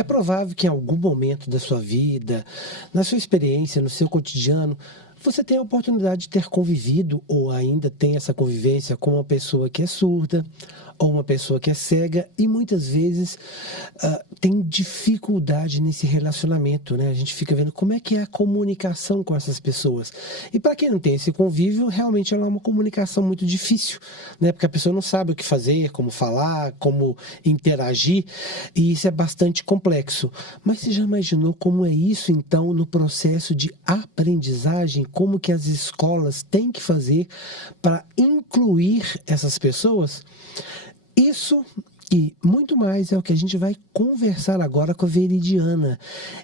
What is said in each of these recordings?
É provável que em algum momento da sua vida, na sua experiência, no seu cotidiano, você tenha a oportunidade de ter convivido ou ainda tem essa convivência com uma pessoa que é surda ou uma pessoa que é cega e muitas vezes tem dificuldade nesse relacionamento, né? A gente fica vendo como é que é a comunicação com essas pessoas. E para quem não tem esse convívio, realmente ela é uma comunicação muito difícil, né? Porque a pessoa não sabe o que fazer, como falar, como interagir, e isso é bastante complexo. Mas você já imaginou como é isso, então, no processo de aprendizagem? Como que as escolas têm que fazer para incluir essas pessoas? Isso e muito mais é o que a gente vai conversar agora com a Veridiana.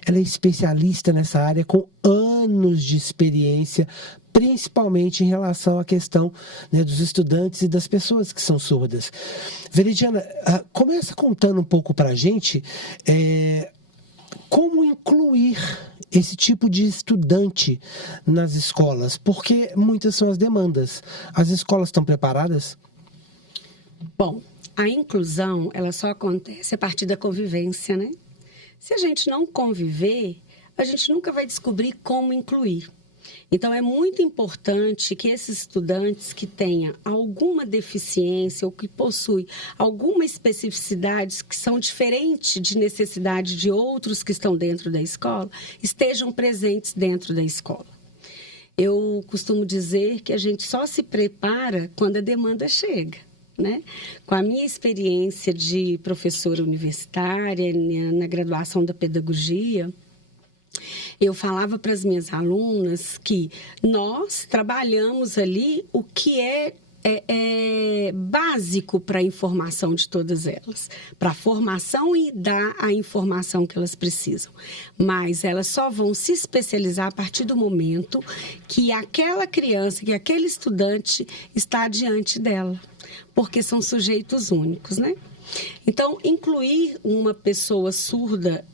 Ela é especialista nessa área com anos de experiência, principalmente em relação à questão, né, dos estudantes e das pessoas que são surdas. Veridiana, começa contando um pouco para a gente como incluir esse tipo de estudante nas escolas, porque muitas são as demandas. As escolas estão preparadas? Bom, a inclusão, ela só acontece a partir da convivência, né? Se a gente não conviver, a gente nunca vai descobrir como incluir. Então, é muito importante que esses estudantes que tenham alguma deficiência ou que possuem alguma especificidades que são diferentes de necessidade de outros que estão dentro da escola, estejam presentes dentro da escola. Eu costumo dizer que a gente só se prepara quando a demanda chega. Né? Com a minha experiência de professora universitária, na graduação da pedagogia, eu falava para as minhas alunas que nós trabalhamos ali o que é básico para a informação de todas elas, para a formação e dar a informação que elas precisam. Mas elas só vão se especializar a partir do momento que aquela criança, que aquele estudante está diante dela, porque são sujeitos únicos, né? Então, incluir uma pessoa surda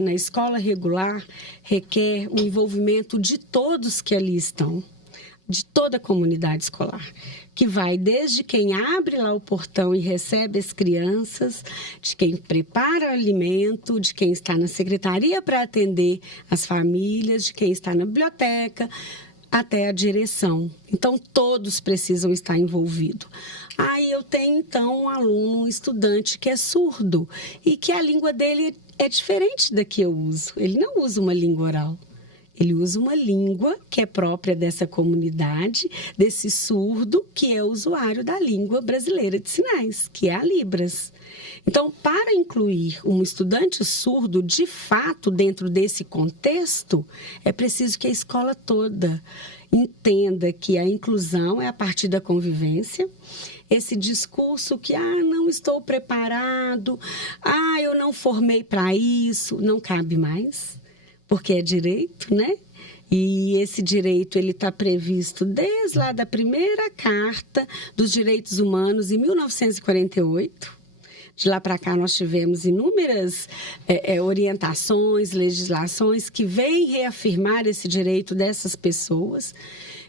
na escola regular requer o envolvimento de todos que ali estão, de toda a comunidade escolar, que vai desde quem abre lá o portão e recebe as crianças, de quem prepara o alimento, de quem está na secretaria para atender as famílias, de quem está na biblioteca, até a direção. Então, todos precisam estar envolvidos. Aí eu tenho, então, um aluno, um estudante que é surdo e que a língua dele é diferente da que eu uso. Ele não usa uma língua oral. Ele usa uma língua que é própria dessa comunidade, desse surdo, que é usuário da língua brasileira de sinais, que é a Libras. Então, para incluir um estudante surdo, de fato, dentro desse contexto, é preciso que a escola toda entenda que a inclusão é a partir da convivência. Esse discurso que, não estou preparado, eu não formei para isso, não cabe mais. Porque é direito, né? E esse direito ele está previsto desde lá da primeira Carta dos Direitos Humanos, em 1948. De lá para cá nós tivemos inúmeras orientações, legislações que vêm reafirmar esse direito dessas pessoas.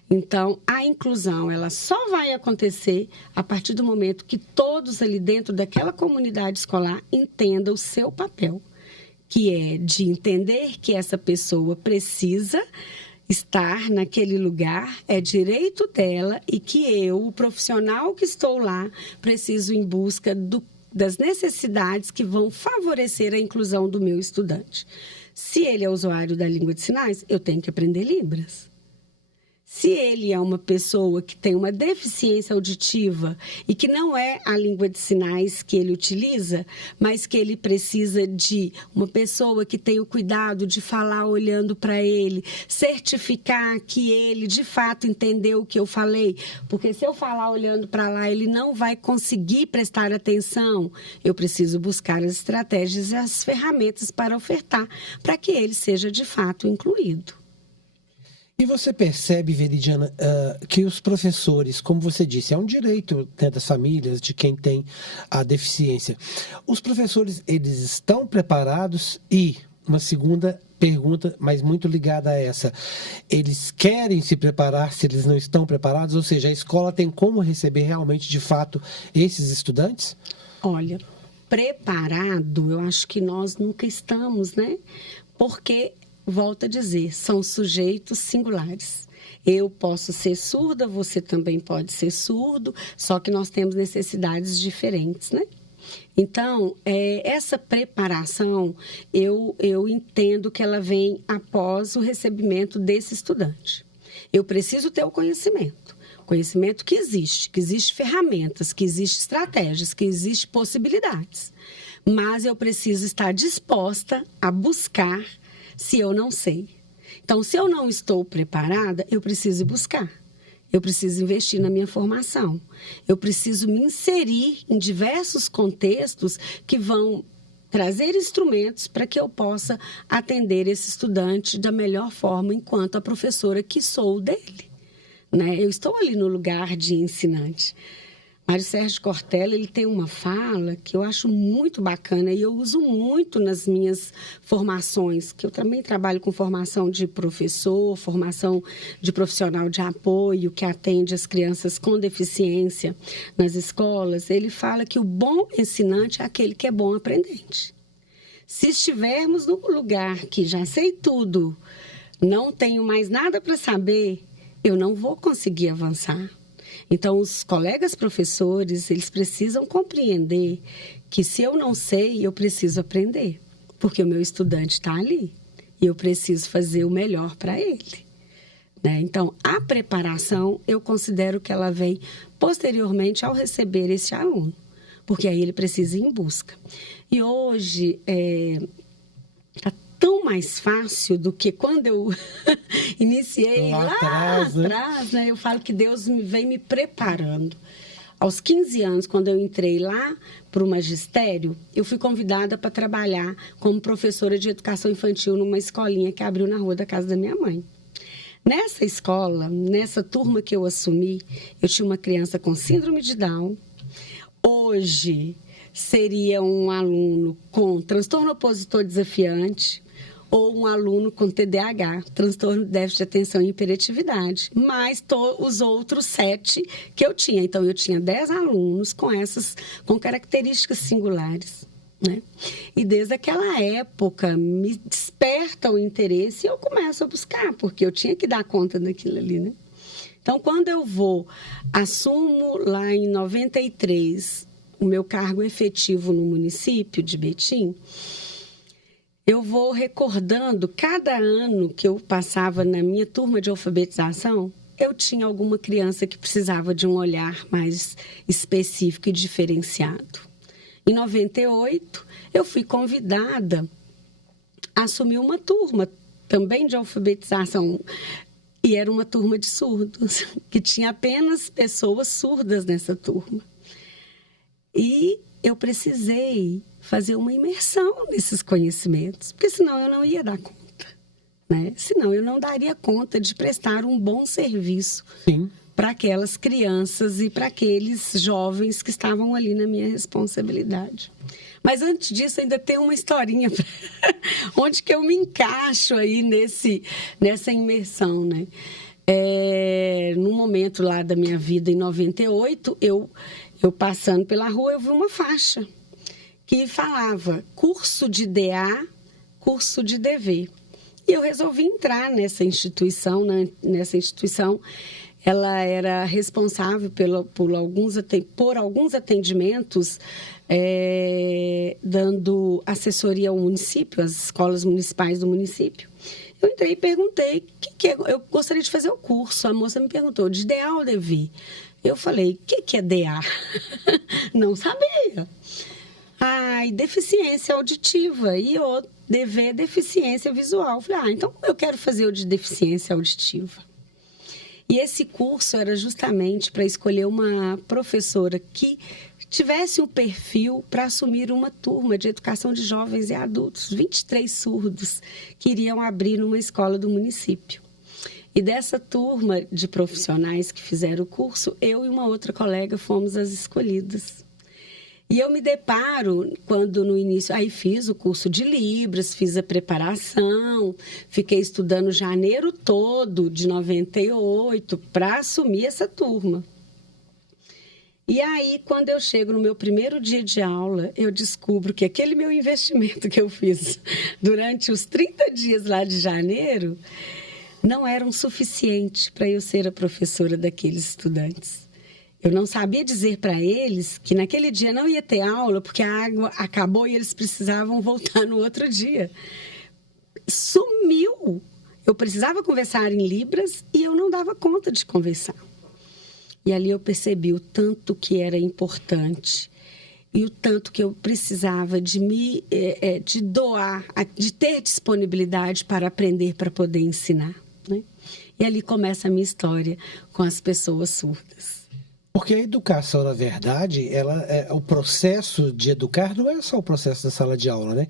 Então, a inclusão ela só vai acontecer a partir do momento que todos ali dentro daquela comunidade escolar entendam o seu papel, que é de entender que essa pessoa precisa estar naquele lugar, é direito dela e que eu, o profissional que estou lá, preciso ir em busca das necessidades que vão favorecer a inclusão do meu estudante. Se ele é usuário da língua de sinais, eu tenho que aprender Libras. Se ele é uma pessoa que tem uma deficiência auditiva e que não é a língua de sinais que ele utiliza, mas que ele precisa de uma pessoa que tenha o cuidado de falar olhando para ele, certificar que ele de fato entendeu o que eu falei, porque se eu falar olhando para lá, ele não vai conseguir prestar atenção. Eu preciso buscar as estratégias e as ferramentas para ofertar, para que ele seja de fato incluído. E você percebe, Veridiana, que os professores, como você disse, é um direito, né, das famílias, de quem tem a deficiência. Os professores, eles estão preparados? E uma segunda pergunta, mas muito ligada a essa, eles querem se preparar se eles não estão preparados? Ou seja, a escola tem como receber realmente, de fato, esses estudantes? Olha, preparado, eu acho que nós nunca estamos, né? Porque, volto a dizer, são sujeitos singulares. Eu posso ser surda, você também pode ser surdo, só que nós temos necessidades diferentes, né? Então, essa preparação, eu entendo que ela vem após o recebimento desse estudante. Eu preciso ter o conhecimento que existe ferramentas, que existem estratégias, que existem possibilidades. Mas eu preciso estar disposta a buscar se eu não sei. Então, se eu não estou preparada, eu preciso ir buscar. Eu preciso investir na minha formação. Eu preciso me inserir em diversos contextos que vão trazer instrumentos para que eu possa atender esse estudante da melhor forma enquanto a professora que sou dele, né? Eu estou ali no lugar de ensinante. Mário Sérgio Cortella, ele tem uma fala que eu acho muito bacana e eu uso muito nas minhas formações, que eu também trabalho com formação de professor, formação de profissional de apoio, que atende as crianças com deficiência nas escolas. Ele fala que o bom ensinante é aquele que é bom aprendente. Se estivermos no lugar que já sei tudo, não tenho mais nada para saber, eu não vou conseguir avançar. Então, os colegas professores, eles precisam compreender que se eu não sei, eu preciso aprender, porque o meu estudante está ali e eu preciso fazer o melhor para ele, né? Então, a preparação, eu considero que ela vem posteriormente ao receber esse aluno, porque aí ele precisa ir em busca. E hoje, está tão mais fácil do que quando eu iniciei lá atrás, né? Eu falo que Deus vem me preparando. Aos 15 anos, quando eu entrei lá para o magistério, eu fui convidada para trabalhar como professora de educação infantil numa escolinha que abriu na rua da casa da minha mãe. Nessa escola, nessa turma que eu assumi, eu tinha uma criança com síndrome de Down. Hoje, seria um aluno com transtorno opositor desafiante, ou um aluno com TDAH, transtorno de déficit de atenção e hiperatividade, mais os outros 7 que eu tinha. Então, eu tinha 10 alunos com características singulares, né? E desde aquela época, me desperta o interesse e eu começo a buscar, porque eu tinha que dar conta daquilo ali, né? Então, quando eu assumo lá em 93 o meu cargo efetivo no município de Betim, eu vou recordando, cada ano que eu passava na minha turma de alfabetização, eu tinha alguma criança que precisava de um olhar mais específico e diferenciado. Em 98, eu fui convidada a assumir uma turma também de alfabetização, e era uma turma de surdos, que tinha apenas pessoas surdas nessa turma. E eu precisei fazer uma imersão nesses conhecimentos, porque senão eu não ia dar conta, né? Senão eu não daria conta de prestar um bom serviço para aquelas crianças e para aqueles jovens que estavam ali na minha responsabilidade. Mas antes disso, ainda tem uma historinha onde que eu me encaixo aí nessa imersão, né? Num momento lá da minha vida, em 98, eu passando pela rua, eu vi uma faixa que falava curso de DA, curso de DV. E eu resolvi entrar nessa instituição, né? Nessa instituição, ela era responsável por alguns atendimentos, dando assessoria ao município, às escolas municipais do município. Eu entrei e perguntei, eu gostaria de fazer o curso. A moça me perguntou, de DA ou DV? Eu falei, o que é DA? Não sabia. E deficiência auditiva. E o DV, deficiência visual. Eu falei, então eu quero fazer o de deficiência auditiva. E esse curso era justamente para escolher uma professora que tivesse um perfil para assumir uma turma de educação de jovens e adultos, 23 surdos, que iriam abrir numa escola do município. E dessa turma de profissionais que fizeram o curso, eu e uma outra colega fomos as escolhidas. E eu me deparo, quando no início, aí fiz o curso de Libras, fiz a preparação, fiquei estudando janeiro todo de 98 para assumir essa turma. E aí, quando eu chego no meu primeiro dia de aula, eu descubro que aquele meu investimento que eu fiz durante os 30 dias lá de janeiro não eram suficiente para eu ser a professora daqueles estudantes. Eu não sabia dizer para eles que naquele dia não ia ter aula porque a água acabou e eles precisavam voltar no outro dia. Sumiu! Eu precisava conversar em Libras e eu não dava conta de conversar. E ali eu percebi o tanto que era importante e o tanto que eu precisava de de doar, de ter disponibilidade para aprender, para poder ensinar, né? E ali começa a minha história com as pessoas surdas. Porque a educação, na verdade, o processo de educar não é só o processo da sala de aula, né?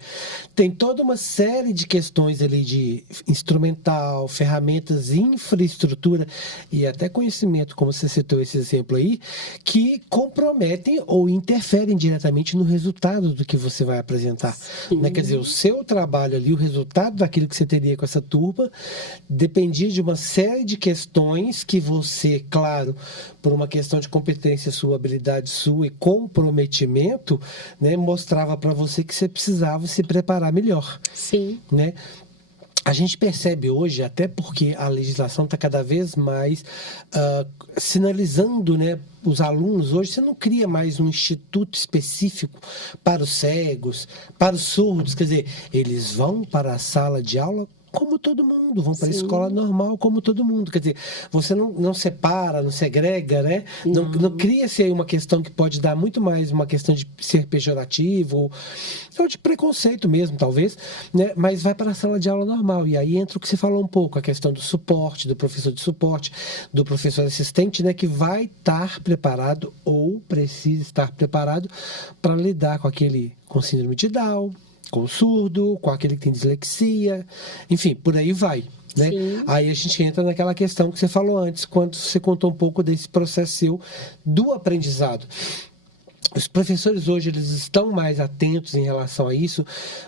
Tem toda uma série de questões ali de instrumental, ferramentas, infraestrutura e até conhecimento, como você citou esse exemplo aí, que comprometem ou interferem diretamente no resultado do que você vai apresentar, né? Quer dizer, o seu trabalho ali, o resultado daquilo que você teria com essa turma, dependia de uma série de questões que você, claro, por uma questão de competência sua, habilidade sua e comprometimento, né, mostrava para você que você precisava se preparar melhor. Sim. Né? A gente percebe hoje, até porque a legislação está cada vez mais sinalizando, né, os alunos. Hoje você não cria mais um instituto específico para os cegos, para os surdos. Quer dizer, eles vão para a sala de aula como todo mundo, vão para a escola normal como todo mundo. Quer dizer, você não separa, não segrega, né? Não cria-se aí uma questão que pode dar muito mais uma questão de ser pejorativo ou de preconceito mesmo, talvez, né? Mas vai para a sala de aula normal. E aí entra o que você falou um pouco, a questão do suporte, do professor de suporte, do professor assistente, né? Que vai estar preparado ou precisa estar preparado para lidar com síndrome de Down, com o surdo, com aquele que tem dislexia, enfim, por aí vai, né? Aí a gente entra naquela questão que você falou antes, quando você contou um pouco desse processo seu do aprendizado. Os professores hoje, eles estão mais atentos em relação a isso,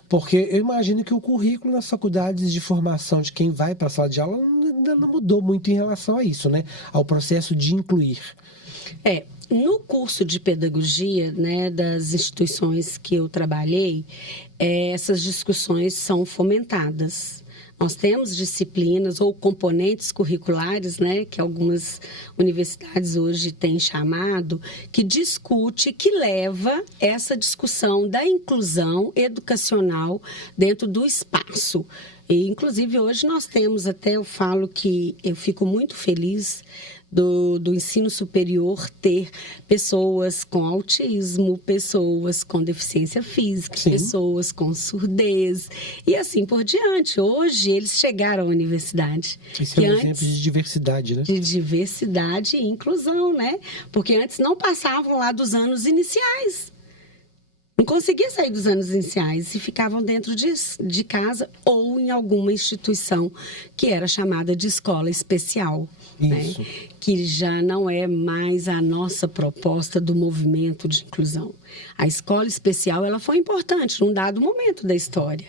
porque eu imagino que o currículo nas faculdades de formação de quem vai para a sala de aula ainda não mudou muito em relação a isso, né? Ao processo de incluir. No curso de pedagogia, né, das instituições que eu trabalhei, essas discussões são fomentadas. Nós temos disciplinas ou componentes curriculares, né, que algumas universidades hoje têm chamado, que discute, que leva essa discussão da inclusão educacional dentro do espaço. E, inclusive, hoje nós temos, até eu falo que eu fico muito feliz do ensino superior ter pessoas com autismo, pessoas com deficiência física, pessoas com surdez e assim por diante. Hoje eles chegaram à universidade. Isso é um exemplo de diversidade, né? De diversidade e inclusão, né? Porque antes não passavam lá dos anos iniciais. Não conseguia sair dos anos iniciais e ficavam dentro de casa ou em alguma instituição que era chamada de escola especial. Né? Que já não é mais a nossa proposta do movimento de inclusão. A escola especial ela foi importante num dado momento da história.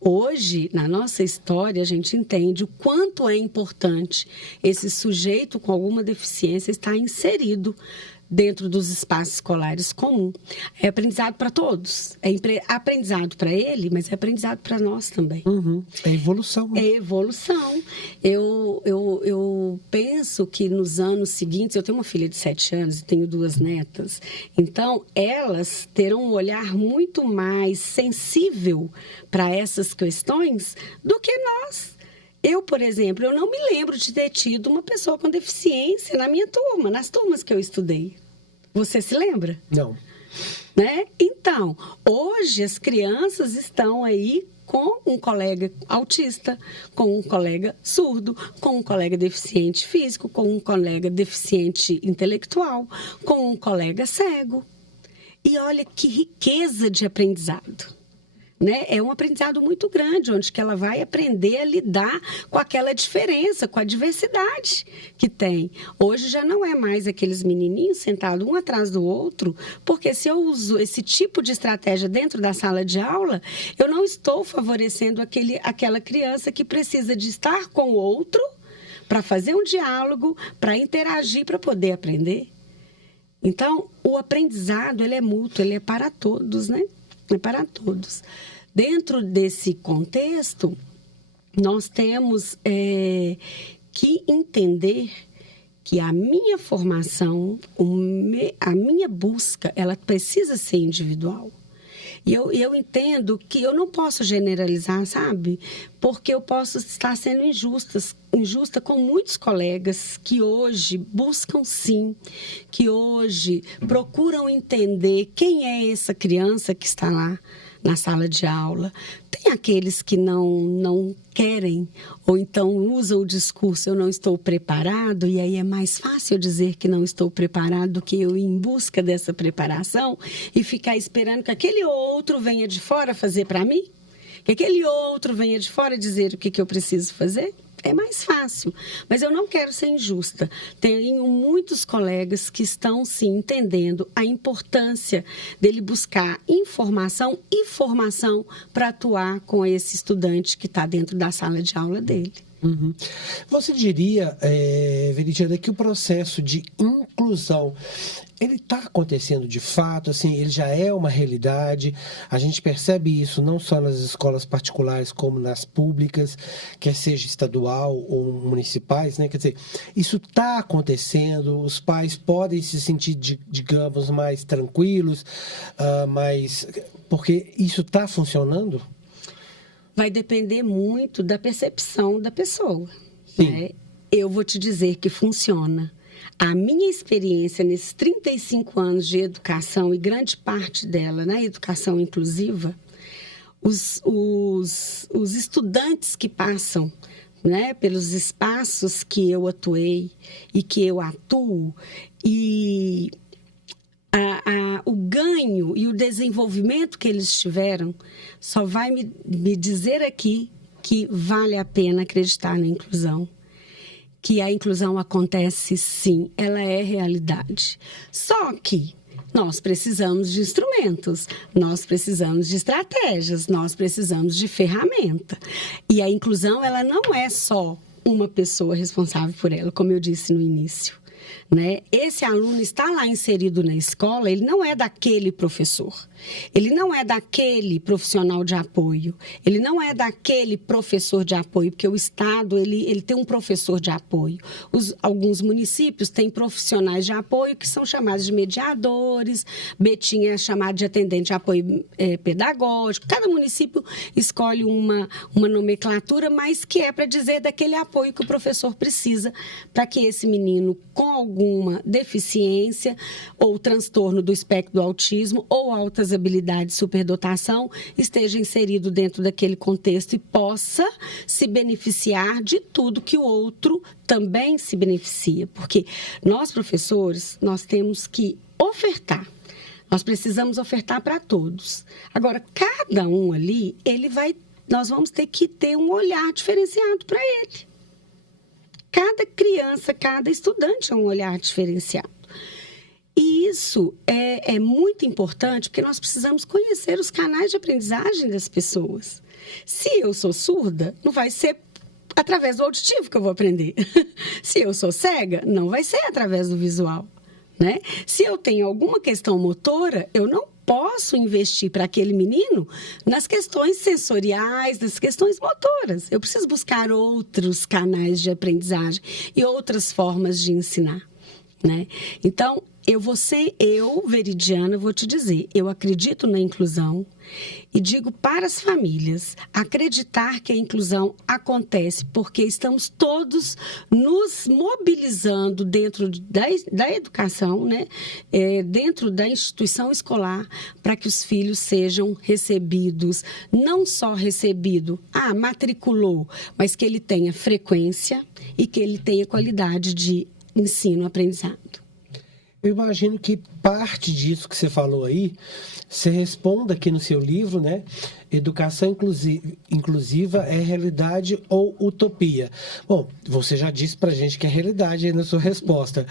Hoje, na nossa história, a gente entende o quanto é importante esse sujeito com alguma deficiência estar inserido dentro dos espaços escolares comum. É aprendizado para todos. É aprendizado para ele, mas é aprendizado para nós também. É evolução. Né? É evolução. Eu penso que nos anos seguintes, eu tenho uma filha de 7 anos e tenho 2 netas, então elas terão um olhar muito mais sensível para essas questões do que nós. Eu, por exemplo, eu não me lembro de ter tido uma pessoa com deficiência na minha turma, nas turmas que eu estudei. Você se lembra? Não. Né? Então, hoje as crianças estão aí com um colega autista, com um colega surdo, com um colega deficiente físico, com um colega deficiente intelectual, com um colega cego. E olha que riqueza de aprendizado. Né? É um aprendizado muito grande, onde que ela vai aprender a lidar com aquela diferença, com a diversidade que tem. Hoje já não é mais aqueles menininhos sentados um atrás do outro, porque se eu uso esse tipo de estratégia dentro da sala de aula, eu não estou favorecendo aquela criança que precisa de estar com o outro para fazer um diálogo, para interagir, para poder aprender. Então, o aprendizado, ele é mútuo, ele é para todos, né? É para todos. Dentro desse contexto, nós temos que entender que a minha formação, a minha busca, ela precisa ser individual. E eu entendo que eu não posso generalizar, sabe? Porque eu posso estar sendo injusta com muitos colegas que hoje buscam sim, que hoje procuram entender quem é essa criança que está lá na sala de aula. Tem aqueles que não querem, ou então usam o discurso, eu não estou preparado, e aí é mais fácil eu dizer que não estou preparado do que eu ir em busca dessa preparação e ficar esperando que aquele outro venha de fora fazer para mim, que aquele outro venha de fora dizer o que eu preciso fazer. É mais fácil, mas eu não quero ser injusta. Tenho muitos colegas que estão, sim, entendendo a importância dele buscar informação e formação para atuar com esse estudante que está dentro da sala de aula dele. Uhum. Você diria, Veridiana, que o processo de inclusão, ele está acontecendo de fato, assim, ele já é uma realidade, a gente percebe isso não só nas escolas particulares como nas públicas, quer seja estadual ou municipais, né? Quer dizer, isso está acontecendo, os pais podem se sentir, digamos, mais tranquilos, porque isso está funcionando? Vai depender muito da percepção da pessoa. Sim. Né? Eu vou te dizer que funciona. A minha experiência nesses 35 anos de educação, e grande parte dela na educação inclusiva, os estudantes que passam, né, pelos espaços que eu atuei e que eu atuo, e o ganho e o desenvolvimento que eles tiveram só vai me dizer aqui que vale a pena acreditar na inclusão. Que a inclusão acontece sim, ela é realidade. Só que nós precisamos de instrumentos, nós precisamos de estratégias, nós precisamos de ferramenta. E a inclusão, ela não é só uma pessoa responsável por ela, como eu disse no início. Né? Esse aluno está lá inserido na escola, ele não é daquele professor, ele não é daquele profissional de apoio, ele não é daquele professor de apoio, porque o Estado ele tem um professor de apoio. Alguns municípios têm profissionais de apoio que são chamados de mediadores, Betinha é chamado de atendente de apoio pedagógico. Cada município escolhe uma nomenclatura, mas que é para dizer daquele apoio que o professor precisa para que esse menino com alguma deficiência ou transtorno do espectro do autismo ou altas habilidades de superdotação esteja inserido dentro daquele contexto e possa se beneficiar de tudo que o outro também se beneficia. Porque nós, professores, nós temos que ofertar. Nós precisamos ofertar para todos. Agora, cada um ali, nós vamos ter que ter um olhar diferenciado para ele. Cada criança, cada estudante é um olhar diferenciado. E isso é muito importante, porque nós precisamos conhecer os canais de aprendizagem das pessoas. Se eu sou surda, não vai ser através do auditivo que eu vou aprender. Se eu sou cega, não vai ser através do visual. Né? Se eu tenho alguma questão motora, eu não posso investir para aquele menino nas questões sensoriais, nas questões motoras. Eu preciso buscar outros canais de aprendizagem e outras formas de ensinar. Né? Então, Veridiana, vou te dizer, eu acredito na inclusão e digo para as famílias acreditar que a inclusão acontece porque estamos todos nos mobilizando dentro da educação, né? Dentro da instituição escolar, para que os filhos sejam recebidos, não só matriculou, mas que ele tenha frequência e que ele tenha qualidade de ensino-aprendizado. Eu imagino que parte disso que você falou aí, você responda aqui no seu livro, né? Educação inclusiva é realidade ou utopia? Bom, você já disse pra gente que é realidade aí na sua resposta.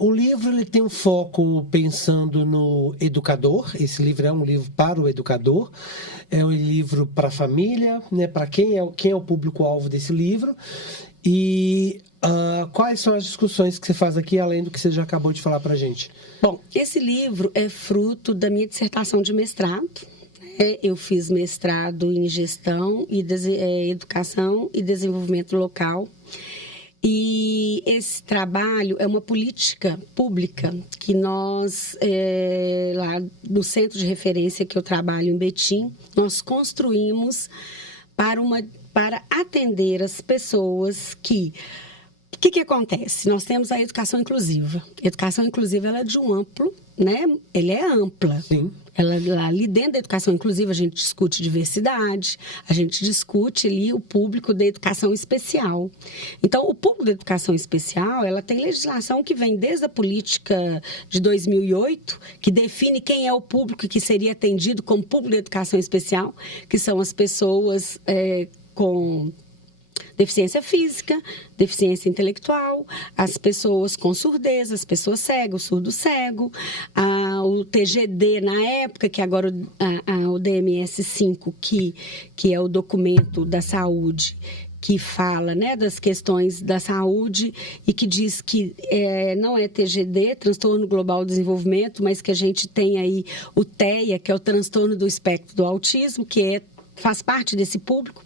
O livro ele tem um foco pensando no educador. Esse livro é um livro para o educador, é um livro para a família, né? Para quem é o público-alvo desse livro. E Quais são as discussões que você faz aqui, além do que você já acabou de falar para a gente? Bom, esse livro é fruto da minha dissertação de mestrado. Eu fiz mestrado em gestão, educação e desenvolvimento local. E esse trabalho é uma política pública que nós, lá no centro de referência que eu trabalho em Betim, nós construímos para atender as pessoas que... O que acontece? Nós temos a educação inclusiva. A educação inclusiva ela é de um amplo, né? Ela é ampla. Sim. Ali dentro da educação inclusiva a gente discute diversidade, a gente discute ali o público da educação especial. Então, o público da educação especial, ela tem legislação que vem desde a política de 2008, que define quem é o público que seria atendido como público da educação especial, que são as pessoas com deficiência física, deficiência intelectual, as pessoas com surdez, as pessoas cegas, o surdo cego, o TGD na época, que agora o DMS-5, que é o documento da saúde, que fala, né, das questões da saúde e que diz que não é TGD, transtorno global do desenvolvimento, mas que a gente tem aí o TEA, que é o transtorno do espectro do autismo, que faz parte desse público.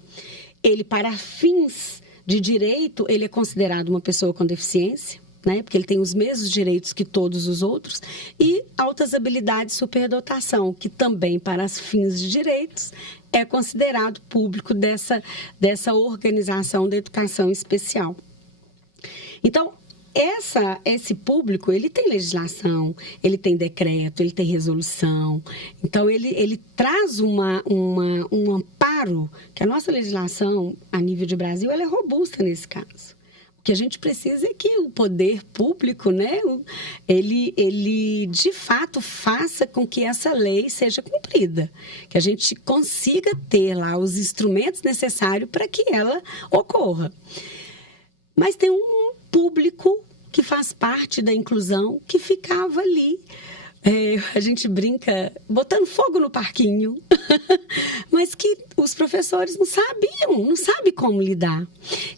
Ele, para fins de direito, ele é considerado uma pessoa com deficiência, né? Porque ele tem os mesmos direitos que todos os outros, e altas habilidades e superdotação, que também, para fins de direitos, é considerado público dessa organização da educação especial. Então, esse público, ele tem legislação, ele tem decreto, ele tem resolução. Então, ele traz um amparo, que a nossa legislação, a nível de Brasil, ela é robusta nesse caso. O que a gente precisa é que o poder público, né, ele de fato faça com que essa lei seja cumprida, que a gente consiga ter lá os instrumentos necessários para que ela ocorra. Mas tem um público que faz parte da inclusão, que ficava ali. A gente brinca botando fogo no parquinho, mas que os professores não sabem como lidar.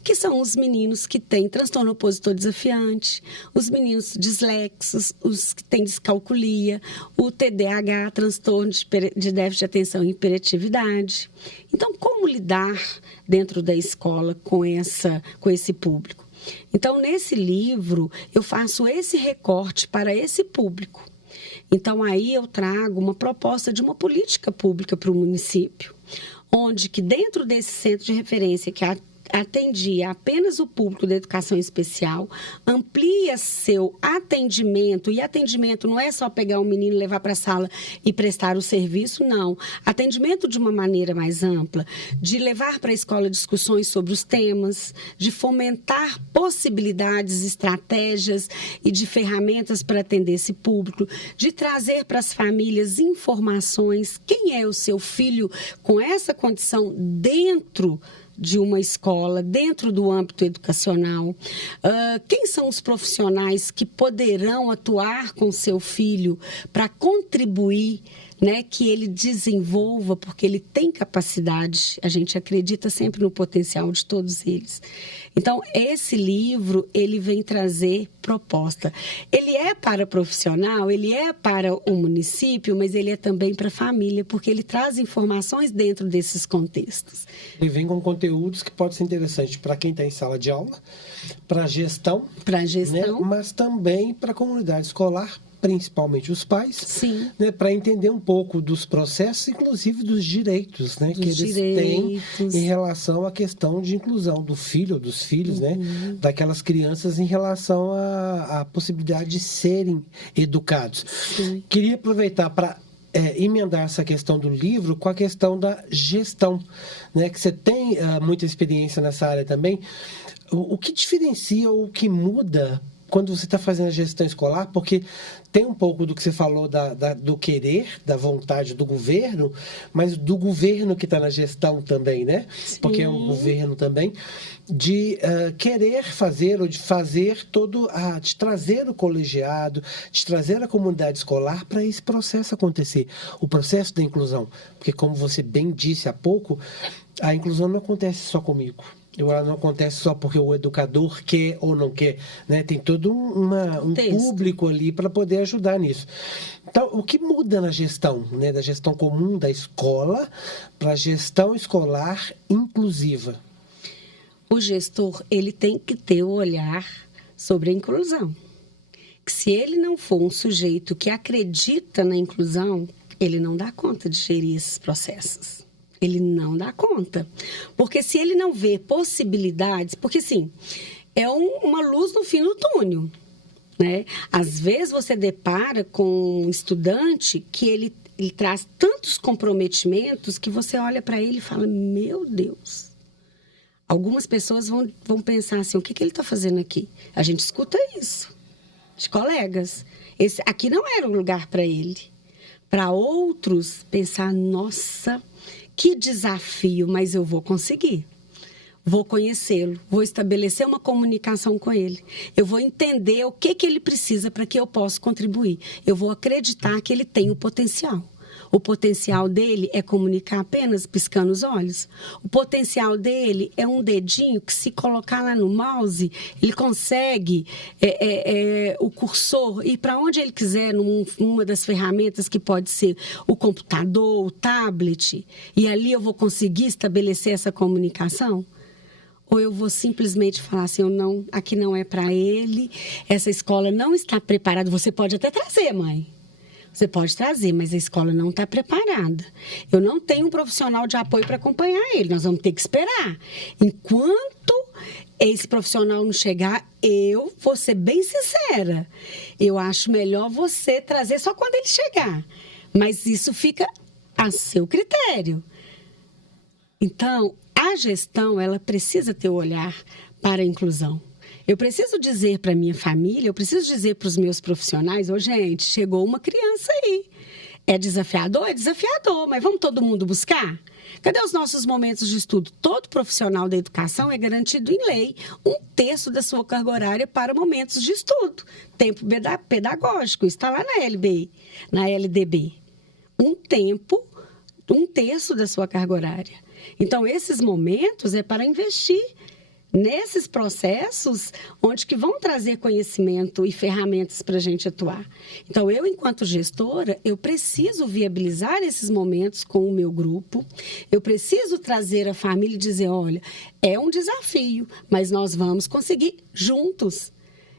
Que são os meninos que têm transtorno opositor desafiante, os meninos dislexos, os que têm descalculia, o TDAH, transtorno de déficit de atenção e hiperatividade. Então, como lidar dentro da escola com esse público? Então, nesse livro, eu faço esse recorte para esse público. Então, aí eu trago uma proposta de uma política pública para o município, onde que dentro desse centro de referência que atendia apenas o público da educação especial, amplia seu atendimento, e atendimento não é só pegar o menino, levar para a sala e prestar o serviço, não. Atendimento de uma maneira mais ampla, de levar para a escola discussões sobre os temas, de fomentar possibilidades, estratégias e de ferramentas para atender esse público, de trazer para as famílias informações, quem é o seu filho com essa condição dentro de uma escola, dentro do âmbito educacional, quem são os profissionais que poderão atuar com seu filho para contribuir, né, que ele desenvolva, porque ele tem capacidade, a gente acredita sempre no potencial de todos eles. Então, esse livro, ele vem trazer proposta. Ele é para profissional, ele é para o município, mas ele é também para a família, porque ele traz informações dentro desses contextos. Ele vem com conteúdos que podem ser interessantes para quem está em sala de aula, para a gestão, né, mas também para a comunidade escolar, principalmente os pais, né, para entender um pouco dos processos, inclusive dos direitos, né, que eles têm em relação à questão de inclusão do filho ou dos filhos, né, daquelas crianças em relação à possibilidade de serem educados. Sim. Queria aproveitar para emendar essa questão do livro com a questão da gestão, né, que você tem muita experiência nessa área também. O que diferencia ou o que muda quando você está fazendo a gestão escolar? Porque tem um pouco do que você falou do querer, da vontade do governo, mas do governo que está na gestão também, né? Sim. Porque é um governo também de querer fazer ou de fazer de trazer o colegiado, de trazer a comunidade escolar para esse processo acontecer, o processo da inclusão. Porque, como você bem disse há pouco, a inclusão não acontece só comigo. Ela não acontece só porque o educador quer ou não quer, né? Tem todo um público ali para poder ajudar nisso. Então, o que muda na gestão, né? Da gestão comum da escola para a gestão escolar inclusiva? O gestor, ele tem que ter o olhar sobre a inclusão. Que se ele não for um sujeito que acredita na inclusão, ele não dá conta de gerir esses processos. Ele não dá conta. Porque se ele não vê possibilidades... Porque, sim, é uma luz no fim do túnel, né? Às vezes, você depara com um estudante que ele traz tantos comprometimentos que você olha para ele e fala, meu Deus... Algumas pessoas vão pensar assim, o que ele está fazendo aqui? A gente escuta isso, de colegas. Aqui não era um lugar para ele. Para outros, pensar, nossa, que desafio, mas eu vou conseguir. Vou conhecê-lo, vou estabelecer uma comunicação com ele. Eu vou entender o que ele precisa para que eu possa contribuir. Eu vou acreditar que ele tem o potencial. O potencial dele é comunicar apenas piscando os olhos. O potencial dele é um dedinho que, se colocar lá no mouse, ele consegue o cursor ir para onde ele quiser, numa das ferramentas que pode ser o computador, o tablet, e ali eu vou conseguir estabelecer essa comunicação? Ou eu vou simplesmente falar assim, aqui não é para ele, essa escola não está preparada. Você pode até trazer, mãe. Você pode trazer, mas a escola não está preparada. Eu não tenho um profissional de apoio para acompanhar ele. Nós vamos ter que esperar. Enquanto esse profissional não chegar, eu vou ser bem sincera. Eu acho melhor você trazer só quando ele chegar. Mas isso fica a seu critério. Então, a gestão, ela precisa ter o olhar para a inclusão. Eu preciso dizer para a minha família, eu preciso dizer para os meus profissionais, gente, chegou uma criança aí. É desafiador? É desafiador, mas vamos todo mundo buscar? Cadê os nossos momentos de estudo? Todo profissional da educação é garantido em lei 1/3 da sua carga horária para momentos de estudo. Tempo pedagógico, está lá na LDB. 1/3 da sua carga horária. Então, esses momentos é para investir nesses processos onde que vão trazer conhecimento e ferramentas para a gente atuar. Então, eu, enquanto gestora, eu preciso viabilizar esses momentos com o meu grupo, eu preciso trazer a família e dizer, olha, é um desafio, mas nós vamos conseguir juntos.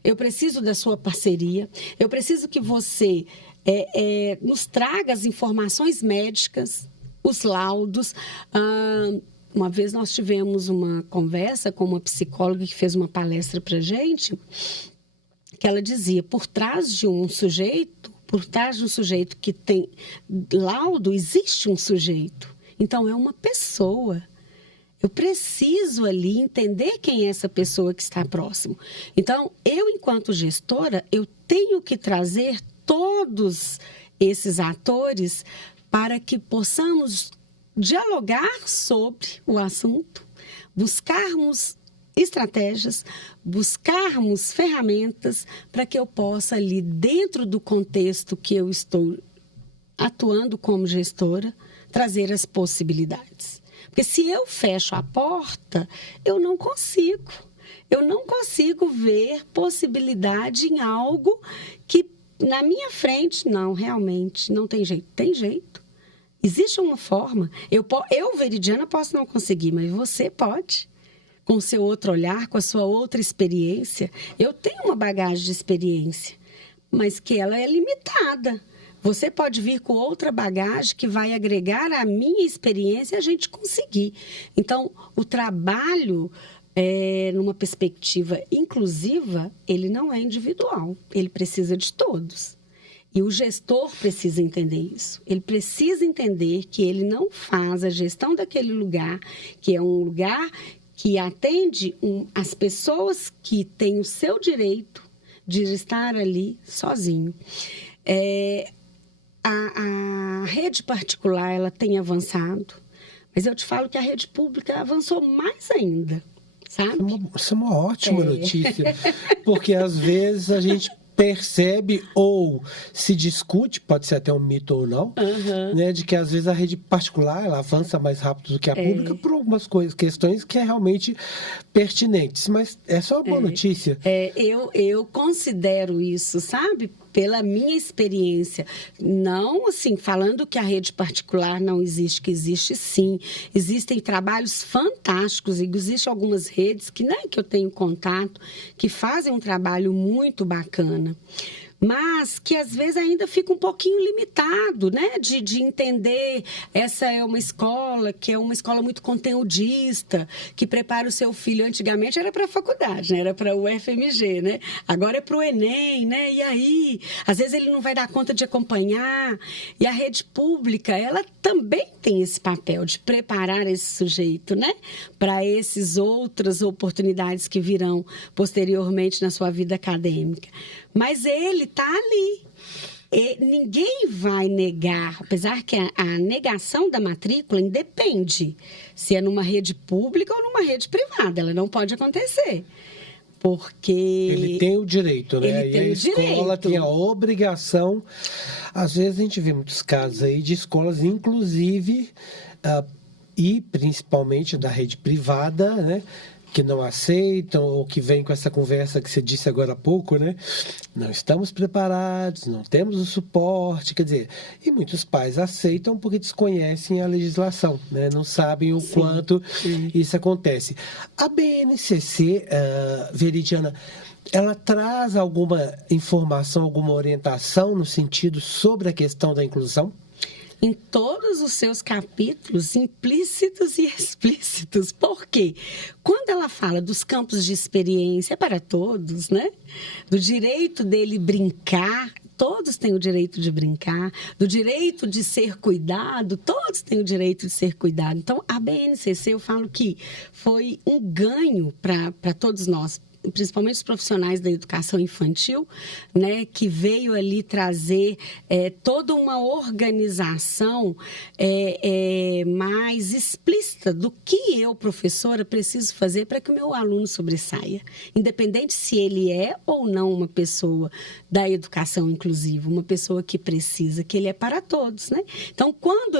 Eu preciso da sua parceria, eu preciso que você nos traga as informações médicas, os laudos. Uma vez nós tivemos uma conversa com uma psicóloga que fez uma palestra para a gente, que ela dizia, por trás de um sujeito que tem laudo, existe um sujeito. Então, é uma pessoa. Eu preciso ali entender quem é essa pessoa que está próximo. Então, eu, enquanto gestora, eu tenho que trazer todos esses atores para que possamos dialogar sobre o assunto, buscarmos estratégias, buscarmos ferramentas para que eu possa ali, dentro do contexto que eu estou atuando como gestora, trazer as possibilidades. Porque se eu fecho a porta, eu não consigo ver possibilidade em algo que na minha frente, não, realmente, não tem jeito. Tem jeito. Existe uma forma. Eu, Veridiana, posso não conseguir, mas você pode. Com o seu outro olhar, com a sua outra experiência. Eu tenho uma bagagem de experiência, mas que ela é limitada. Você pode vir com outra bagagem que vai agregar a minha experiência e a gente conseguir. Então, o trabalho, numa perspectiva inclusiva, ele não é individual. Ele precisa de todos. E o gestor precisa entender isso. Ele precisa entender que ele não faz a gestão daquele lugar, que é um lugar que atende as pessoas que têm o seu direito de estar ali sozinho. A rede particular, ela tem avançado, mas eu te falo que a rede pública avançou mais ainda, sabe? Isso é uma ótima notícia, porque às vezes a gente percebe ou se discute, pode ser até um mito ou não, né, de que às vezes a rede particular ela avança mais rápido do que a pública por algumas questões que é realmente pertinentes. Mas é só uma boa notícia. Eu considero isso, sabe? Pela minha experiência, não assim, falando que a rede particular não existe, que existe sim. Existem trabalhos fantásticos, e existem algumas redes que eu tenho contato, que fazem um trabalho muito bacana, mas que às vezes ainda fica um pouquinho limitado, né? De entender, essa é uma escola que é uma escola muito conteudista, que prepara o seu filho. Antigamente era para a faculdade, né? Era para o UFMG, né? Agora é para o Enem, né? E aí, às vezes ele não vai dar conta de acompanhar. E a rede pública, ela também tem esse papel de preparar esse sujeito, né? Para essas outras oportunidades que virão posteriormente na sua vida acadêmica. Mas ele está ali. Ninguém vai negar, apesar que a negação da matrícula independe se é numa rede pública ou numa rede privada. Ela não pode acontecer. Porque ele tem o direito, né? Ele tem e a escola tem a obrigação. Às vezes a gente vê muitos casos aí de escolas, inclusive, e principalmente da rede privada, né? Que não aceitam, ou que vem com essa conversa que você disse agora há pouco, né? Não estamos preparados, não temos o suporte, quer dizer, e muitos pais aceitam porque desconhecem a legislação, né? Não sabem o quanto isso acontece. A BNCC, Veridiana, ela traz alguma informação, alguma orientação no sentido sobre a questão da inclusão? Em todos os seus capítulos, implícitos e explícitos. Por quê? Quando ela fala dos campos de experiência para todos, né? Do direito dele brincar, todos têm o direito de brincar, do direito de ser cuidado, todos têm o direito de ser cuidado. Então, a BNCC, eu falo que foi um ganho para todos nós, principalmente os profissionais da educação infantil, né, que veio ali trazer toda uma organização mais explícita do que eu, professora, preciso fazer para que o meu aluno sobressaia. Independente se ele é ou não uma pessoa da educação inclusiva, uma pessoa que precisa, que ele é para todos, né? Então, quando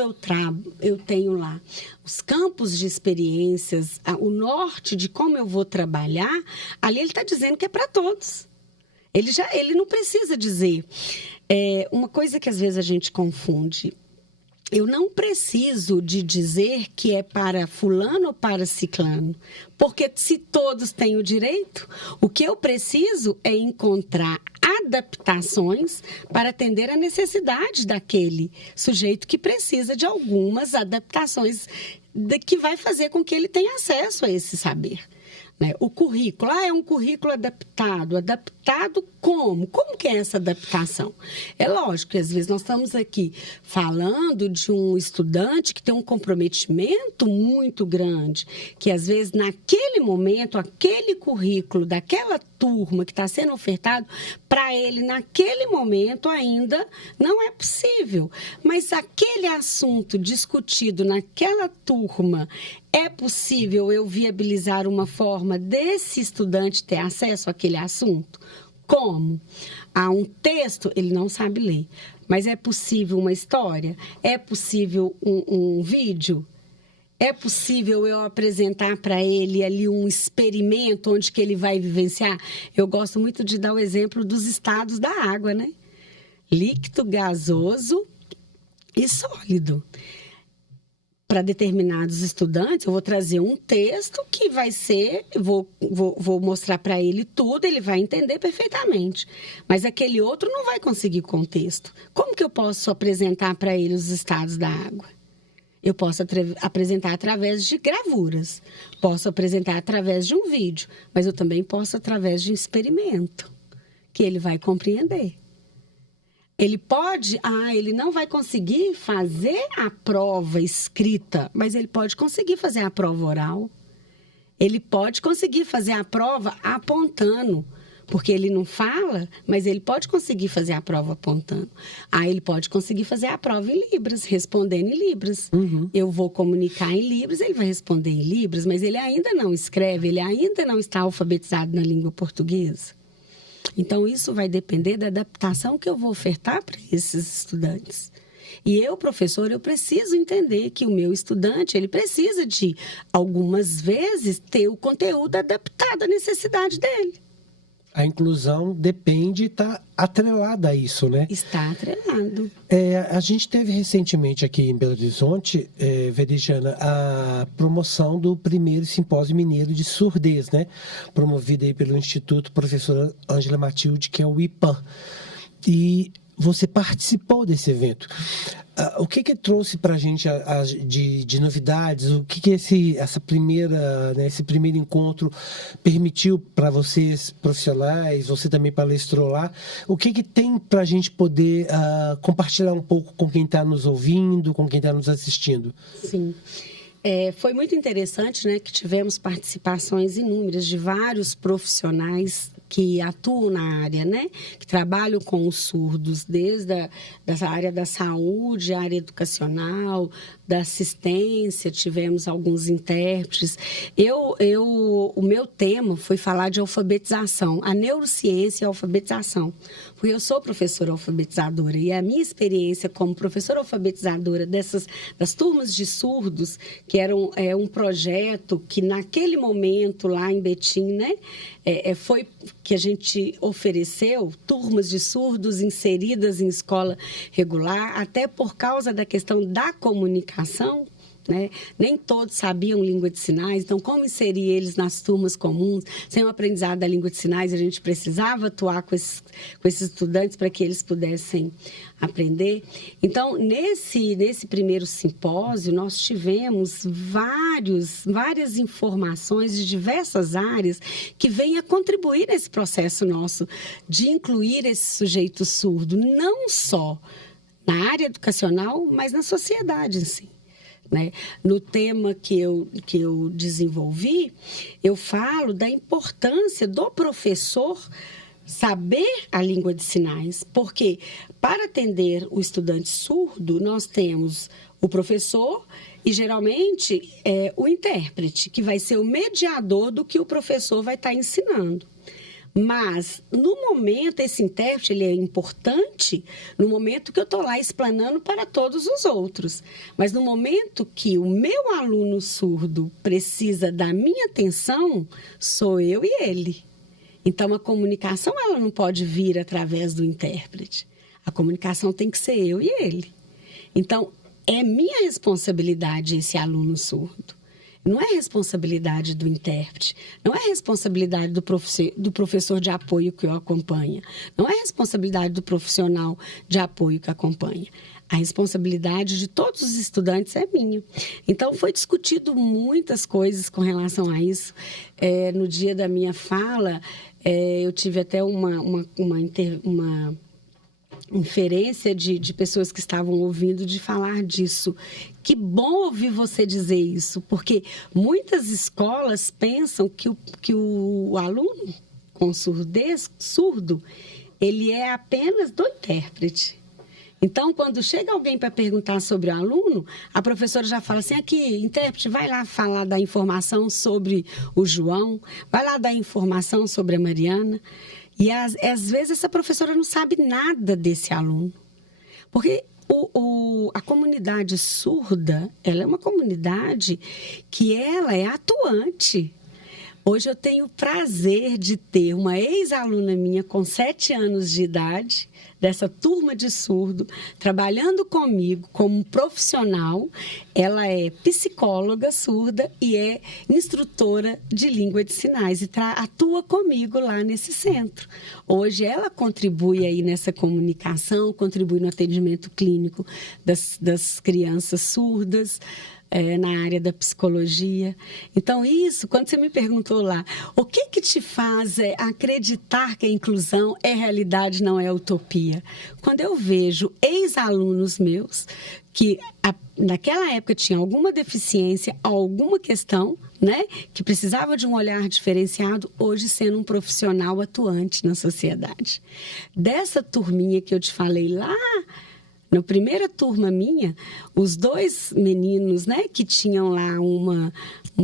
eu tenho lá os campos de experiências, o norte de como eu vou trabalhar, ali ele está dizendo que é para todos. Ele não precisa dizer. Uma coisa que às vezes a gente confunde. Eu não preciso de dizer que é para fulano ou para ciclano, porque se todos têm o direito, o que eu preciso é encontrar adaptações para atender a necessidade daquele sujeito que precisa de algumas adaptações que vai fazer com que ele tenha acesso a esse saber. O currículo, é um currículo adaptado. Adaptado como? Como que é essa adaptação? É lógico que às vezes nós estamos aqui falando de um estudante que tem um comprometimento muito grande, que às vezes naquele momento, aquele currículo daquela turma que está sendo ofertado, para ele naquele momento ainda não é possível. Mas aquele assunto discutido naquela turma, é possível eu viabilizar uma forma desse estudante ter acesso àquele assunto? Como? Há um texto, ele não sabe ler, mas é possível uma história? É possível um vídeo? É possível eu apresentar para ele ali um experimento onde que ele vai vivenciar? Eu gosto muito de dar o exemplo dos estados da água, né? Líquido, gasoso e sólido. Para determinados estudantes, eu vou trazer um texto que vai ser, vou mostrar para ele tudo, ele vai entender perfeitamente. Mas aquele outro não vai conseguir contexto. Como que eu posso apresentar para ele os estados da água? Eu posso apresentar através de gravuras, posso apresentar através de um vídeo, mas eu também posso através de um experimento, que ele vai compreender. Ele pode, ele não vai conseguir fazer a prova escrita, mas ele pode conseguir fazer a prova oral. Ele pode conseguir fazer a prova apontando, porque ele não fala, mas ele pode conseguir fazer a prova apontando. Ele pode conseguir fazer a prova em Libras, respondendo em Libras. Eu vou comunicar em Libras, ele vai responder em Libras, mas ele ainda não escreve, ele ainda não está alfabetizado na língua portuguesa. Então, isso vai depender da adaptação que eu vou ofertar para esses estudantes. E eu, professor, eu preciso entender que o meu estudante, ele precisa de, algumas vezes, ter o conteúdo adaptado à necessidade dele. A inclusão depende, está atrelada a isso, né? Está atrelado. A gente teve recentemente aqui em Belo Horizonte, Veridiana, a promoção do primeiro simpósio mineiro de surdez, né? Promovido aí pelo Instituto Professora Ângela Matilde, que é o IPAM. E você participou desse evento. O que trouxe para a gente de novidades? O que esse primeiro encontro permitiu para vocês, profissionais? Você também palestrou lá. O que tem para a gente poder compartilhar um pouco com quem está nos ouvindo, com quem está nos assistindo? Sim. Foi muito interessante, né, que tivemos participações inúmeras de vários profissionais que atuam na área, né? Que trabalham com os surdos, desde a área da saúde, a área educacional, da assistência, tivemos alguns intérpretes. O meu tema foi falar de alfabetização, a neurociência e a alfabetização, porque eu sou professora alfabetizadora e a minha experiência como professora alfabetizadora das turmas de surdos, que era um projeto que naquele momento lá em Betim, né, foi que a gente ofereceu turmas de surdos inseridas em escola regular, até por causa da questão da comunicação, né? Nem todos sabiam língua de sinais, então como inserir eles nas turmas comuns, sem o aprendizado da língua de sinais, a gente precisava atuar com esses estudantes para que eles pudessem aprender. Então, nesse primeiro simpósio, nós tivemos várias informações de diversas áreas que vêm a contribuir nesse processo nosso de incluir esse sujeito surdo, não só na área educacional, mas na sociedade em si. Né? No tema que eu desenvolvi, eu falo da importância do professor saber a língua de sinais, porque para atender o estudante surdo, nós temos o professor e, geralmente, o intérprete, que vai ser o mediador do que o professor vai estar ensinando. Mas, no momento, esse intérprete ele é importante no momento que eu estou lá explanando para todos os outros. Mas no momento que o meu aluno surdo precisa da minha atenção, sou eu e ele. Então, a comunicação ela não pode vir através do intérprete. A comunicação tem que ser eu e ele. Então, é minha responsabilidade esse aluno surdo. Não é responsabilidade do intérprete, não é responsabilidade do professor de apoio que o acompanha, não é responsabilidade do profissional de apoio que acompanha. A responsabilidade de todos os estudantes é minha. Então, foi discutido muitas coisas com relação a isso. No dia da minha fala, eu tive até uma inferência de pessoas que estavam ouvindo de falar disso. Que bom ouvir você dizer isso, porque muitas escolas pensam que o aluno com surdez, surdo, ele é apenas do intérprete. Então, quando chega alguém para perguntar sobre o aluno, a professora já fala assim, aqui, intérprete, vai lá falar da informação sobre o João, vai lá dar informação sobre a Mariana. E, às vezes, essa professora não sabe nada desse aluno. Porque a comunidade surda, ela é uma comunidade que ela é atuante. Hoje eu tenho o prazer de ter uma ex-aluna minha com 7 anos de idade, dessa turma de surdo, trabalhando comigo como profissional. Ela é psicóloga surda e é instrutora de língua de sinais e atua comigo lá nesse centro. Hoje ela contribui aí nessa comunicação, contribui no atendimento clínico das crianças surdas, na área da psicologia. Então, isso, quando você me perguntou lá, o que te faz acreditar que a inclusão é realidade, não é utopia? Quando eu vejo ex-alunos meus que naquela época tinham alguma deficiência, alguma questão, né, que precisava de um olhar diferenciado, hoje sendo um profissional atuante na sociedade. Dessa turminha que eu te falei lá Na primeira turma minha, os 2 meninos, né, que tinham lá uma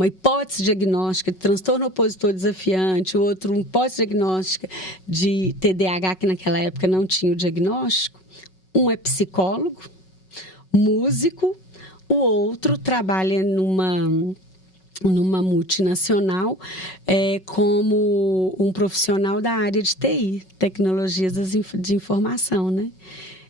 hipótese diagnóstica de transtorno opositor desafiante, o outro uma hipótese diagnóstica de TDAH, que naquela época não tinha o diagnóstico, um é psicólogo, músico, o outro trabalha numa multinacional como um profissional da área de TI, tecnologias de informação, né?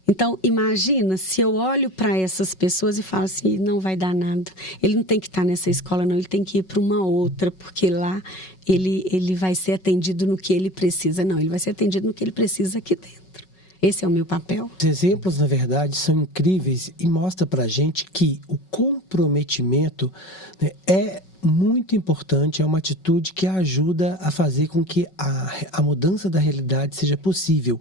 Então, imagina se eu olho para essas pessoas e falo assim, não vai dar nada. Ele não tem que estar nessa escola, não. Ele tem que ir para uma outra, porque lá ele vai ser atendido no que ele precisa. Não, ele vai ser atendido no que ele precisa aqui dentro. Esse é o meu papel. Os exemplos, na verdade, são incríveis e mostra para a gente que o comprometimento, né, é muito importante, é uma atitude que ajuda a fazer com que a mudança da realidade seja possível.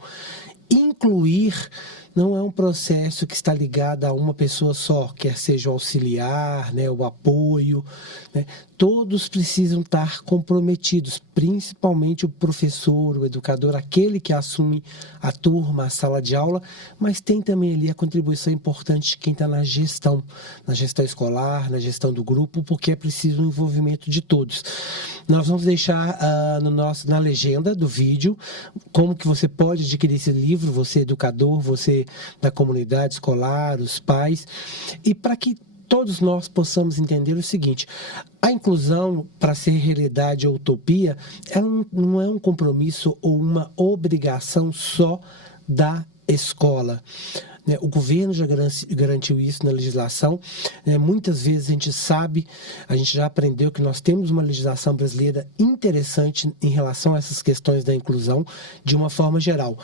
Incluir não é um processo que está ligado a uma pessoa só, quer seja o auxiliar, né, o apoio, né? Todos precisam estar comprometidos, principalmente o professor, o educador, aquele que assume a turma, a sala de aula, mas tem também ali a contribuição importante de quem está na gestão escolar, na gestão do grupo, porque é preciso o envolvimento de todos. Nós vamos deixar na legenda do vídeo como que você pode adquirir esse livro, você educador, você da comunidade escolar, os pais, e para que todos nós possamos entender o seguinte: a inclusão, para ser realidade ou utopia, ela não é um compromisso ou uma obrigação só da escola. O governo já garantiu isso na legislação. Muitas vezes a gente já aprendeu que nós temos uma legislação brasileira interessante em relação a essas questões da inclusão, de uma forma geral.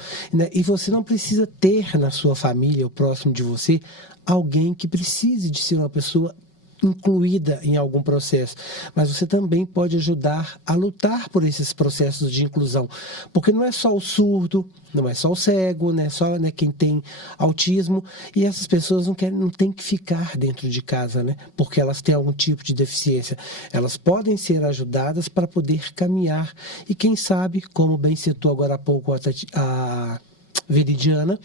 E você não precisa ter na sua família, ou próximo de você, alguém que precise de ser uma pessoa incluída em algum processo, mas você também pode ajudar a lutar por esses processos de inclusão, porque não é só o surdo, não é só o cego, não é só, né, quem tem autismo, e essas pessoas não têm que ficar dentro de casa, né, porque elas têm algum tipo de deficiência. Elas podem ser ajudadas para poder caminhar, e quem sabe, como bem citou agora há pouco a Veridiana,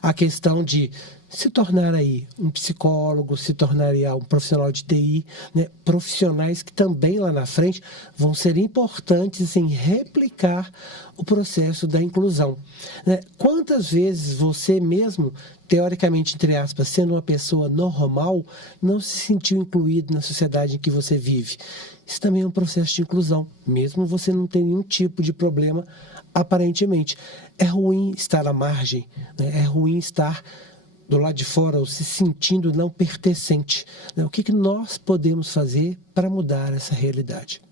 a questão de se tornar aí um psicólogo, se tornar aí um profissional de TI, né? Profissionais que também lá na frente vão ser importantes em replicar o processo da inclusão, né? Quantas vezes você mesmo, teoricamente, entre aspas, sendo uma pessoa normal, não se sentiu incluído na sociedade em que você vive? Isso também é um processo de inclusão, mesmo você não ter nenhum tipo de problema, aparentemente. É ruim estar à margem, né? É ruim estar do lado de fora, ou se sentindo não pertencente, né? O que nós podemos fazer para mudar essa realidade?